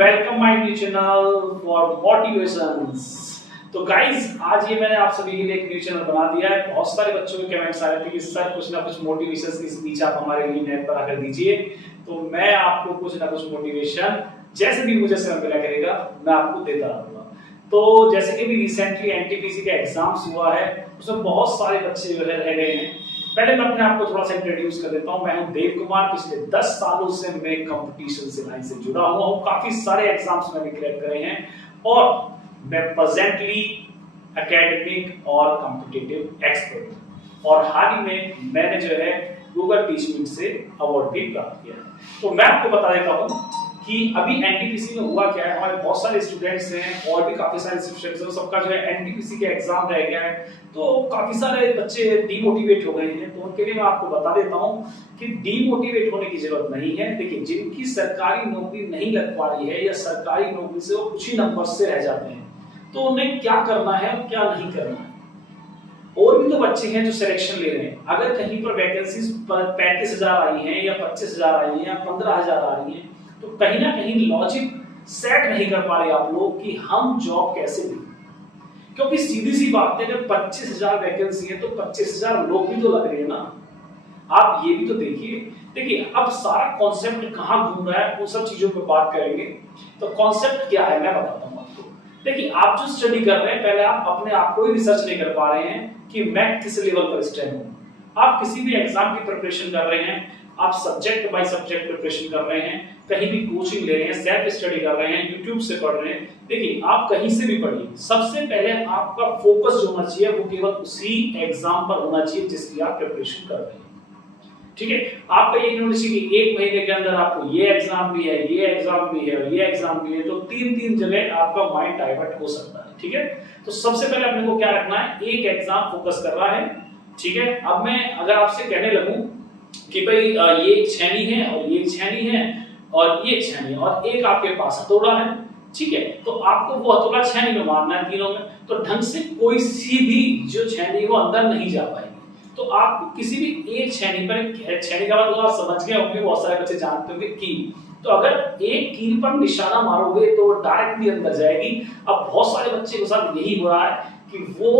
Welcome my new channel for motivations. तो guys आज ये मैंने आप सभी के लिए एक न्यू चैनल बना दिया है। बहुत सारे बच्चों के कमेंट्स आ रहे थे कि सर कुछ ना कुछ मोटिवेशन की स्पीच आप हमारे लिए नेट पर आकर दीजिए। तो मैं आपको कुछ ना कुछ मोटिवेशन जैसे भी मुझे समय मिला करेगा मैं आपको देता रहूंगा। तो जैसे कि भी रिसेंटली एनटीपीसी का एग्जाम्स हुआ है, उसमें बहुत सारे बच्चे जो है रह गए हैं। पहले मैं अपने आप को थोड़ा सा इंट्रोड्यूस कर देता हूं। मैं हूं देव कुमार। पिछले 10 सालों से मैं कंपटीशन से लाइन से जुड़ा हुआ हूं। काफी सारे एग्जाम्स मैंने क्रैक करे हैं और मैं प्रेजेंटली एकेडमिक और कॉम्पिटिटिव एक्सपर्ट हूं। और हाल ही में मैंने जो है गूगल टीच मीट से अवार्ड भी प्राप्त किया है। तो मैं आपको बता देता हूं कि अभी एनटीपीसी में हुआ क्या है। हमारे बहुत सारे स्टूडेंट्स हैं और भी काफी सारे स्टूडेंट्स हैं, सबका जो है एनटीपीसी के एग्जाम रह गया है। तो काफी सारे बच्चे डीमोटिवेट हो गए हैं। तो उनके लिए मैं आपको बता देता हूं कि डीमोटिवेट होने की जरूरत नहीं है। देखिए, जिनकी सरकारी नौकरी नहीं लग पा रही है या सरकारी नौकरी से वो कुछ ही नंबर से रह जाते हैं, तो उन्हें क्या करना है और क्या नहीं करना है। और भी तो बच्चे हैं जो सिलेक्शन ले रहे हैं। अगर कहीं पर वैकेंसीज 35,000 आई हैं या 25,000 आई हैं या 15,000 आ रही हैं, तो कहीं ना कहीं लॉजिक सेट नहीं कर पा रहे आप लोग कि हम जॉब कैसे लें। क्योंकि सीधी सी बात है, अगर 25,000 वैकेंसी है तो 25,000 लोग भी तो लग रहे हैं ना। आप ये भी तो देखिए अब सारा कॉन्सेप्ट कहां घूम रहा है, उन सब चीजों पे बात करेंगे। तो कॉन्सेप्ट क्या है मैं बताता हूं आपको। देखिए, आप जो स्टडी कर रहे हैं, पहले आप अपने आप को ही रिसर्च नहीं कर पा रहे हैं कि मैं किस लेवल पर स्टैंड हूं। आप किसी भी एग्जाम की प्रिपरेशन कर रहे हैं, आप सब्जेक्ट बाय सब्जेक्ट प्रिपरेशन कर रहे हैं, कहीं भी कोचिंग ले रहे हैं, सेल्फ स्टडी कर रहे हैं, यूट्यूब से पढ़ रहे हैं। देखिए, आप कहीं से भी पढ़िए, सबसे पहले आपका फोकस जो होना चाहिए वो केवल उसी एग्जाम पर होना चाहिए जिसकी आप प्रिपरेशन कर रहे हैं। ठीक है, आपका ये होना चाहिए कि एक महीने के अंदर आपको ये एग्जाम भी है, ये एग्जाम भी है और ये एग्जाम भी है। तो तीन जगह आपका माइंड डाइवर्ट हो सकता है। ठीक है, तो सबसे पहले अपने को क्या रखना है, एक एग्जाम फोकस कर रहा है। ठीक है, अब मैं अगर आपसे कहने लगूं कि भाई ये एक छैनी है और ये एक छैनी है और ये एक छैनी है और एक आपके पास हथौड़ा है, ठीक है, तो आपको वो हथौड़ा छैनी में मारना है तीनों में। तो ढंग से कोई सी भी जो छैनी वो अंदर नहीं जा पाएगी। तो आप किसी भी एक छैनी पर, छैनी का मतलब आप समझ गए होंगे, बहुत सारे बच्चे जानते होंगे कील। तो अगर एक कील पर निशाना मारोगे तो डायरेक्टली अंदर जाएगी। अब बहुत सारे बच्चे के साथ यही हो रहा है कि वो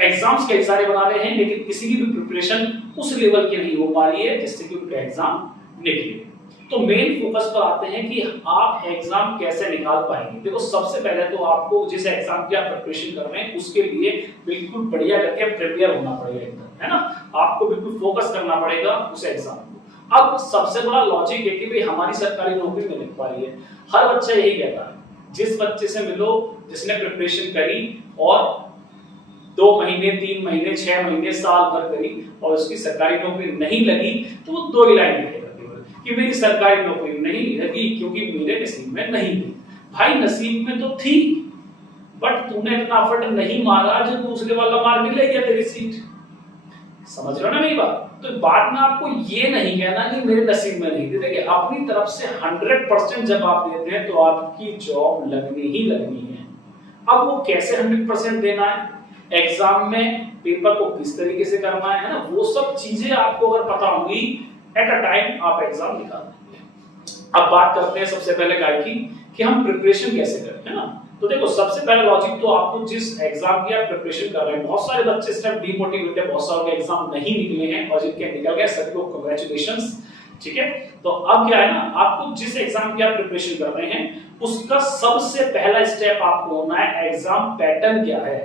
एग्जाम्स के सारे बना रहे हैं लेकिन किसी की भी प्रिपरेशन उस लेवल की नहीं हो पा रही है जिससे कि उनका एग्जाम निकले। तो मेन फोकस पर आते हैं कि आप एग्जाम कैसे निकाल पाएंगे। देखो, सबसे पहले तो आपको जिस एग्जाम की आप प्रिपरेशन कर रहे हैं उसके लिए बिल्कुल बढ़िया करके प्रिपेयर होना पड़ेगा एकदम, है ना। आपको बिल्कुल फोकस करना पड़ेगा उस एग्जाम को। अब सबसे बड़ा लॉजिक है कि भाई हमारी सरकारी नौकरी नहीं लग पा रही है। हर बच्चा यही कहता है। जिस बच्चे से मिलो जिसने प्रिपरेशन करी और 2 महीने 3 महीने 6 महीने साल भर करी और उसकी सरकारी नौकरी नहीं लगी, तो वो दो ही लाइन लिखेगा कि मेरी सरकारी नौकरी नहीं लगी क्योंकि मेरे नसीब में नहीं थी। भाई, नसीब में तो थी, बट तूने इतना एफर्ट नहीं मारा जो दूसरे वाला मार के ले गया तेरी सीट। समझ रहे हो ना मेरी बात। तो बाद में आपको ये नहीं कहना कि मेरे नसीब में नहीं थी। देखिए, अपनी तरफ से 100% जब आप देते हैं तो आपकी जॉब लगनी ही लगनी है। अब वो कैसे 100% देना है, एग्जाम में पेपर को किस तरीके से करना है ना, वो सब चीजें आपको अगर पता होंगी एट अ टाइम आप एग्जाम निकाल देंगे। अब बात करते हैं सबसे पहले काय की कि हम प्रिपरेशन कैसे करें, है ना। तो देखो, सबसे पहला लॉजिक तो आपको जिस एग्जाम की आप प्रिपरेशन कर रहे हैं, बहुत सारे बच्चे इस टाइम डीमोटिवेटेड है, बहुत सारे एग्जाम नहीं निकले हैं और जिनके निकल गए सभी को कांग्रेचुलेशंस। ठीक है, तो अब क्या है ना, आपको जिस एग्जाम की आप प्रिपरेशन कर रहे हैं उसका सबसे पहला स्टेप आपको होना है एग्जाम पैटर्न क्या है।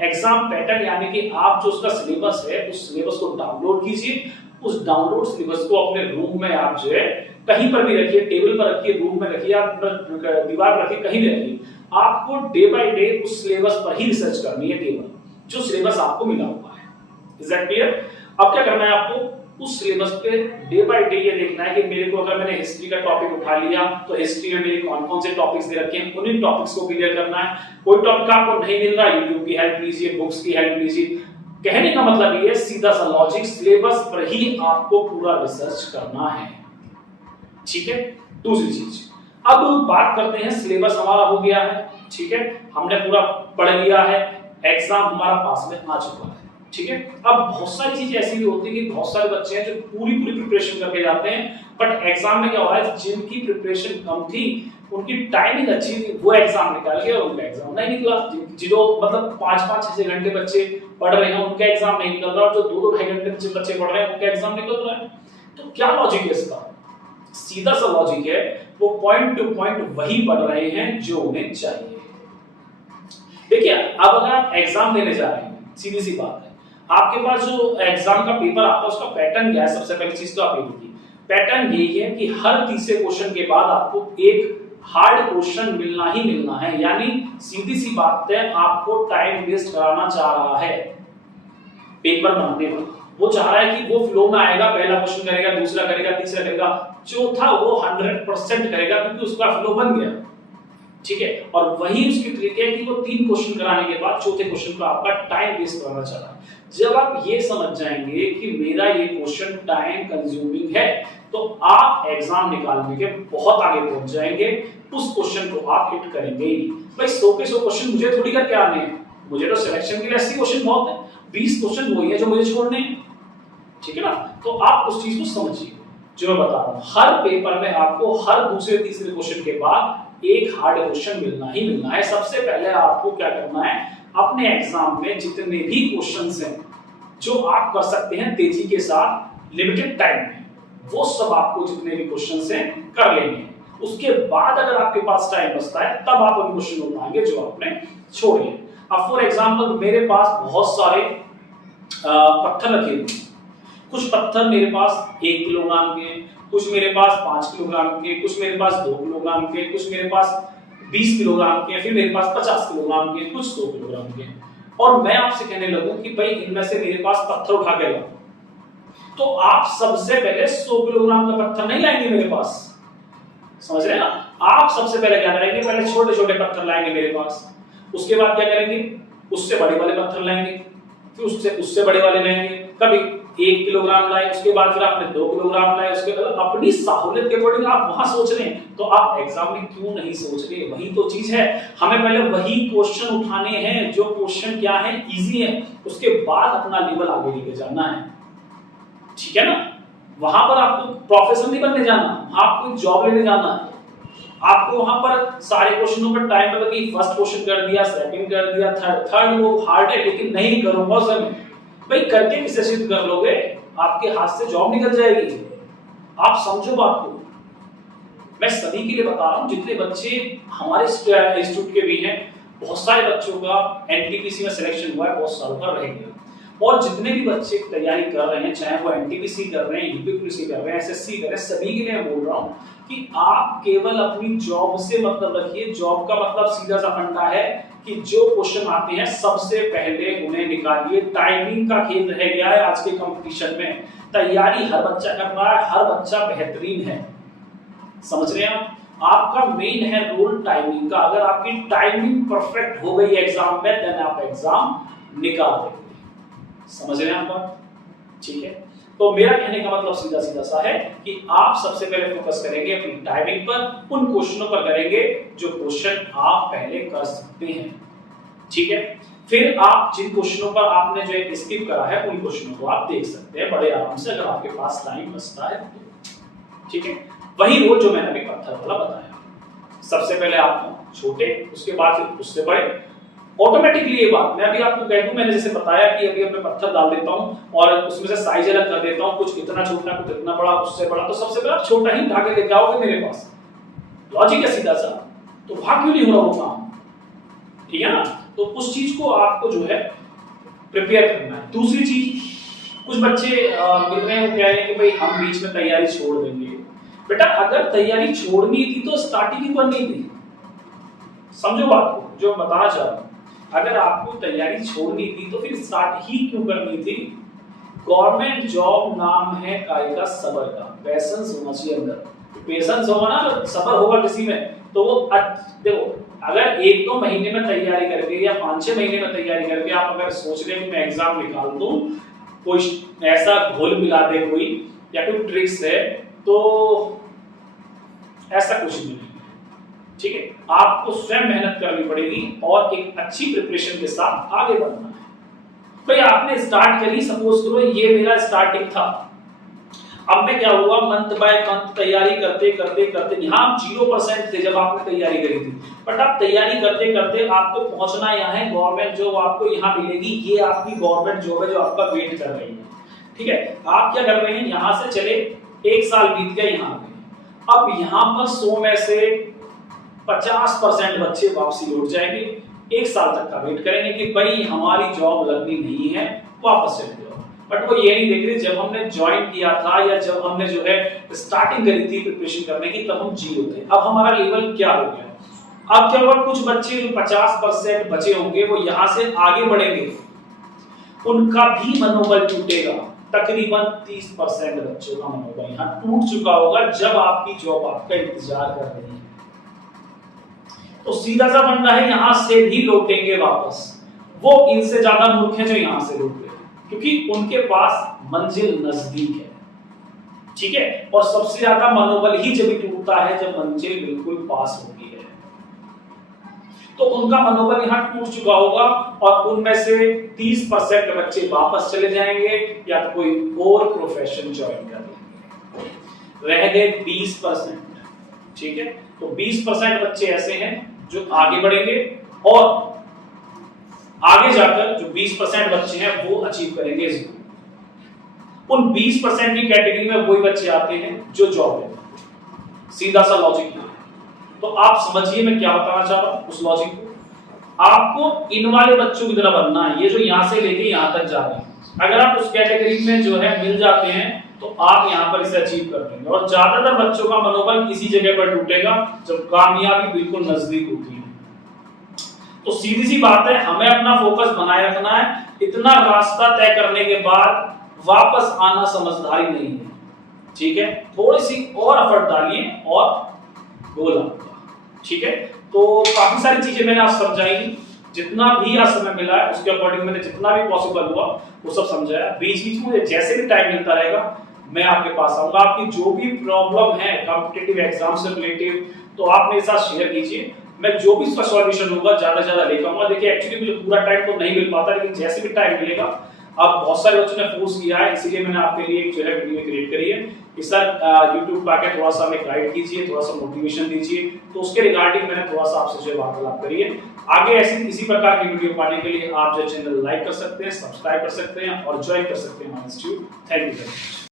एग्जाम पैटर्न यानी कि आप जो उसका सिलेबस है उस सिलेबस को डाउनलोड कीजिए। उस डाउनलोड सिलेबस को अपने रूम में आप जो है कहीं पर भी रखिए, टेबल पर रखिए, रूम में रखिए, आप दीवार पर रखिए, कहीं भी रखिए। आपको डे बाय डे उस सिलेबस पर ही रिसर्च करनी है, केवल जो सिलेबस आपको मिला हुआ है। Is that clear. अब क्या करना है आपको, उस सिलेबस पे डे बाय डे ये देखना है कि मेरे को, अगर मैंने हिस्ट्री का टॉपिक उठा लिया तो हिस्ट्री में मेरे कौन-कौन से टॉपिक्स दे रखे हैं, उन्हीं टॉपिक्स को क्लियर करना है। कोई टॉपिक आपको नहीं मिल रहा, यूट्यूब की हेल्प लीजिए, बुक्स की हेल्प लीजिए। कहने का मतलब ये सीधा सा लॉजिक, सिलेबस पर ही आपको पूरा रिसर्च करना है। ठीक है, दूसरी चीज, अब बात करते हैं, सिलेबस हमारा हो गया है, ठीक है, हमने पूरा पढ़ लिया है, एग्जाम हमारा पास में आ चुका है। ठीक है, अब बहुत सारी चीजें ऐसी भी होती है कि बहुत सारे बच्चे हैं जो पूरी प्रिपरेशन करके जाते हैं बट एग्जाम में क्या हो रहा है, जिनकी प्रिपरेशन कम थी उनकी टाइमिंग अच्छी थी, वो एग्जाम निकाल गए और उनका एग्जाम नहीं निकला। जो मतलब 5-5 6 घंटे बच्चे पढ़ रहे हैं उनका एग्जाम नहीं निकल रहा, और जो 2-2 ढाई घंटे बच्चे पढ़ रहे हैं उनका एग्जाम निकल रहा है। तो क्या लॉजिक है इसका? सीधा सा लॉजिक है, वो पॉइंट टू पॉइंट वही पढ़ रहे हैं जो उन्हें चाहिए। देखिए, अब अगर आप एग्जाम देने जा रहे हैं, सीधी सी बात है, आपके पास जो एग्जाम का पेपर आता है उसका पैटर्न क्या है? सबसे पहली चीज तो आप ये देखिए, पैटर्न यही है कि हर तीसरे क्वेश्चन के बाद आपको एक हार्ड क्वेश्चन मिलना ही मिलना है। यानी सीधी सी बात है, आपको टाइम वेस्ट कराना चाह रहा है पेपर बनाने में। वो चाह रहा है कि वो फ्लो में आएगा, पहला क्वेश्चन करेगा, दूसरा करेगा, तीसरा करेगा, चौथा वो 100% करेगा क्योंकि उसका फ्लो बन गया। ठीक है, और वही उसकी ट्रिक है कि वो 3 क्वेश्चन कराने के बाद चौथे क्वेश्चन पर आपका टाइम वेस्ट करना चाह रहा है। जब आप ये समझ जाएंगे कि मेरा ये क्वेश्चन टाइम कंज्यूमिंग है, तो आप एग्जाम निकालने के बहुत आगे पहुंच जाएंगे, उस क्वेश्चन को आप हिट करेंगे ही। भाई 100 के 100 क्वेश्चन मुझे थोड़ी करके आने हैं, मुझे तो सिलेक्शन के लिए 80 क्वेश्चन बहुत है, 20 क्वेश्चन वही है जो मुझे छोड़ने हैं। ठीक है ना? तो आप उस चीज को समझिए जो मैं बता रहा हूं। हर पेपर में आपको हर दूसरे तीसरे क्वेश्चन के बाद एक हार्ड क्वेश्चन मिलना ही मिलना है। सबसे पहले आपको क्या करना है, अपने एग्जाम में जितने भी क्वेश्चंस हैं जो आप कर सकते हैं तेजी के साथ लिमिटेड टाइम में, वो सब आपको जितने भी क्वेश्चंस हैं कर लेंगे। उसके बाद अगर आपके पास टाइम बचता है तब आप उन क्वेश्चन उठाएंगे जो आपने छोड़े हैं। अब फॉर एग्जांपल मेरे पास बहुत सारे पत्थर रखे हुए, कुछ पत्थर मेरे पास 1 किलोग्राम के, कुछ मेरे पास 5 किलोग्राम के, कुछ मेरे पास 2 किलोग्राम के, कुछ मेरे पास 20 किलोग्राम के, फिर मेरे पास 50 किलोग्राम के, कुछ 100 किलोग्राम के। और मैं आपसे कहने लगूं कि भाई इनमें से मेरे पास पत्थर उठा के लाओ, तो आप सबसे पहले 100 किलोग्राम का पत्थर नहीं लाएंगे मेरे पास, समझ रहे हैं ना? आप सबसे पहले क्या करेंगे, पहले छोटे छोटे पत्थर लाएंगे मेरे पास, उसके बाद क्या करेंगे, उससे बड़े वाले पत्थर लाएंगे, फिर उससे बड़े वाले लाएंगे। कभी 1 किलोग्राम लाए, उसके बाद फिर आपने 2 किलोग्राम लाए, उसके बाद अपनी सहूलियत के अकॉर्डिंग आप वहां सोच रहे हैं, तो आप एग्जाम में क्यों नहीं सोच रहे? वही तो चीज है, हमें पहले वही क्वेश्चन उठाने हैं जो क्वेश्चन क्या है, इजी है, उसके बाद अपना लेवल आगे लेके जाना है। ठीक है ना? वहां पर आपको प्रोफेसर नहीं बनने जाना, आपको जॉब लेने जाना है। आपको वहां पर सारे क्वेश्चनों पर टाइम पे लगी, फर्स्ट क्वेश्चन कर दिया, सेकंड कर दिया, थर्ड वो हार्ड है लेकिन नहीं करूंगा सर। भाई करके किसे सिद्ध कर लोगे? आपके हाथ से जॉब निकल जाएगी। आप समझो बात को, मैं सभी के लिए बता रहा हूं, जितने बच्चे हमारे इंस्टीट्यूट के भी हैं, बहुत सारे बच्चों का एनटीपीसी में सिलेक्शन हुआ है, बहुत सालों का रह गया। और जितने भी बच्चे तैयारी कर रहे हैं, चाहे वो एनटीपीसी कर रहे हैं, यूपीपीसी कर रहे हैं, एसएससी कर रहे हैं, सभी के लिए मैं बोल रहा हूं कि आप केवल अपनी जॉब से मतलब रखिए। जॉब का मतलब सीधा सा फंडा है कि जो क्वेश्चन आते हैं सबसे पहले उन्हें निकालिए। टाइमिंग का खेल रह गया है आज के कंपटीशन में, तैयारी हर बच्चा कर रहा है, हर बच्चा बेहतरीन है, समझ रहे हैं आप? आपका मेन है रोल टाइमिंग का। अगर आपकी टाइमिंग परफेक्ट हो गई एग्जाम में, देन आप एग्जाम निकाल देंगे। समझ रहे हैं आप बात? ठीक है, तो मेरा कहने का मतलब सीधा सीधा सा है कि आप सबसे पहले फोकस करेंगे अपनी टाइमिंग पर, उन क्वेश्चनों पर करेंगे जो क्वेश्चन आप पहले कर सकते हैं। ठीक है, फिर आप जिन क्वेश्चनों पर आपने जो है स्किप करा है उन क्वेश्चनों को आप देख सकते हैं बड़े आराम से, अगर आपके पास टाइम बचता है तो। ठीक है, वही रोल जो मैंने अभी पत्थर वाला बताया, सबसे पहले आप छोटे, उसके बाद फिर उससे बड़े। ऑटोमेटिकली ये बात मैं अभी आपको कह दूं, मैंने जैसे बताया कि अभी मैं पत्थर डाल देता हूं और उसमें से साइज अलग कर देता हूं, कुछ इतना छोटा कुछ इतना बड़ा, उससे बड़ा, तो सबसे पहले आप छोटा ही उठा के लेके आओगे मेरे पास। लॉजिक है सीधा सा, तो वहां क्यों नहीं हो रहा वो काम? ठीक है ना? तो उस चीज को आपको जो है प्रिपेयर करना है। दूसरी चीज, कुछ बच्चे मिल रहे हैं, वो कह रहे हैं कि भाई हम बीच में तैयारी छोड़ देंगे। बेटा अगर तैयारी छोड़नी थी तो स्टार्टिंग ही करनी थी। समझो बात को जो बताना चाह रहा हूं, अगर आपको तैयारी छोड़नी थी तो फिर स्टार्ट ही क्यों करनी थी? गवर्नमेंट जॉब नाम है काय का सबर का, पेशेंस होना चाहिए अंदर। पेशेंस होगा ना तो सबर होगा किसी में, तो वो देखो, अगर 1-2 महीने में तैयारी करके या 5-6 महीने में तैयारी करके आप अगर सोच रहे हैं कि मैं एग्जाम निकाल दूं, कोई ऐसा घोल मिला दे कोई या कोई ट्रिक्स है, तो ऐसा कुछ नहीं है। ठीक है, आपको स्वयं मेहनत करनी पड़ेगी और एक अच्छी प्रिपरेशन के साथ आगे बढ़ना है। भाई आपने स्टार्ट करी, सपोज करो ये मेरा स्टार्टिंग था, अब में क्या हुआ, मंथ बाय मंथ तैयारी करते करते करते, यहाँ आप 0% थे जब आपने तैयारी करी थी, बट आप तैयारी करते करते आपको पहुंचना यहाँ है, गवर्नमेंट जॉब आपको यहाँ मिलेगी, ये आपकी गवर्नमेंट जॉब है जो आपका वेट कर रही है। ठीक है, आप क्या कर रहे हैं, यहाँ से चले 1 साल बीत गया, यहाँ पे अब यहाँ पर 100 में से 50% बच्चे वापसी लौट जाएंगे, 1 साल तक का वेट करेंगे कि भाई हमारी जॉब लगनी नहीं है, वापस चले जाओ। बट वो ये नहीं देख रहे, जब हमने ज्वाइन किया था या जब हमने जो है स्टार्टिंग करी थी प्रिपरेशन करने की, तब हम 0 थे, अब हमारा लेवल क्या हो गया। अब क्या हुआ, कुछ बच्चे जो 50% बचे होंगे वो यहाँ से आगे बढ़ेंगे, उनका भी मनोबल टूटेगा, तकरीबन 30% बच्चों का मनोबल यहाँ टूट चुका होगा जब आपकी जॉब आपका इंतजार कर रही है। तो सीधा सा बनना है, यहां से भी लौटेंगे वापस, वो इनसे ज्यादा मूर्ख हैं जो यहां से लौट गए, क्योंकि उनके पास मंजिल नजदीक है। ठीक है, और सबसे ज्यादा मनोबल ही जब टूटता है जब मंजिल बिल्कुल पास होती है, तो उनका मनोबल यहाँ टूट चुका होगा और उनमें से 30% बच्चे वापस चले जाएंगे या तो कोई और प्रोफेशन ज्वाइन कर लेंगे, रह गए 20%। ठीक है, तो 20% बच्चे ऐसे हैं जो आगे बढ़ेंगे और आगे जाकर जो 20% बच्चे हैं वो अचीव करेंगे इस गोल। उन 20% की कैटेगरी में वही बच्चे आते हैं जो जॉब लेते, सीधा सा लॉजिक है। तो आप समझिए मैं क्या बताना चाह रहा हूं उस लॉजिक को। आपको इन वाले बच्चों की तरह बनना है, ये जो यहां से लेके यहां तक जा रहे हैं। अगर आप उस कैटेगरी में जो है मिल जाते हैं तो आप यहां पर इसे अचीव कर लेंगे। और ज्यादातर बच्चों का मनोबल इसी जगह पर टूटेगा जब कामयाबी बिल्कुल नजदीक होती है। तो सीधी सी बात है, हमें अपना फोकस बनाए रखना है। इतना रास्ता तय करने के बाद वापस आना समझदारी नहीं है। ठीक है, थोड़ी सी और एफर्ट डालिए और गोल आपका। ठीक है, तो काफी सारी चीजें मैंने आज समझाई, जितना भी आज समय मिला है उसके अकॉर्डिंग मैंने जितना भी पॉसिबल हुआ वो सब समझाया। बीच बीच में जैसे भी टाइम मिलता रहेगा मैं आपके पास आऊंगा। आपकी जो भी प्रॉब्लम है कॉम्पिटिटिव एग्जाम से रिलेटेड तो आप मेरे साथ शेयर कीजिए, मैं जो भी इसका सॉल्यूशन होगा ज्यादा से ज्यादा लेकर आऊंगा। देखिए एक्चुअली मुझे पूरा टाइम तो नहीं मिल पाता, लेकिन जैसे भी टाइम मिलेगा, अब बहुत सारे बच्चों ने फोर्स किया है इसीलिए मैंने आपके लिए एक जो है वीडियो क्रिएट करी है कि सर YouTube पे आके थोड़ा सा हमें गाइड कीजिए, थोड़ा सा मोटिवेशन दीजिए। तो उसके रिगार्डिंग मैंने थोड़ा सा आपसे जो है वार्तालाप करी है। आगे ऐसी इसी प्रकार की वीडियो पाने के लिए आप जो चैनल लाइक कर सकते हैं, सब्सक्राइब कर सकते हैं और ज्वाइन कर सकते हैं हमारा institute. Thank you very much.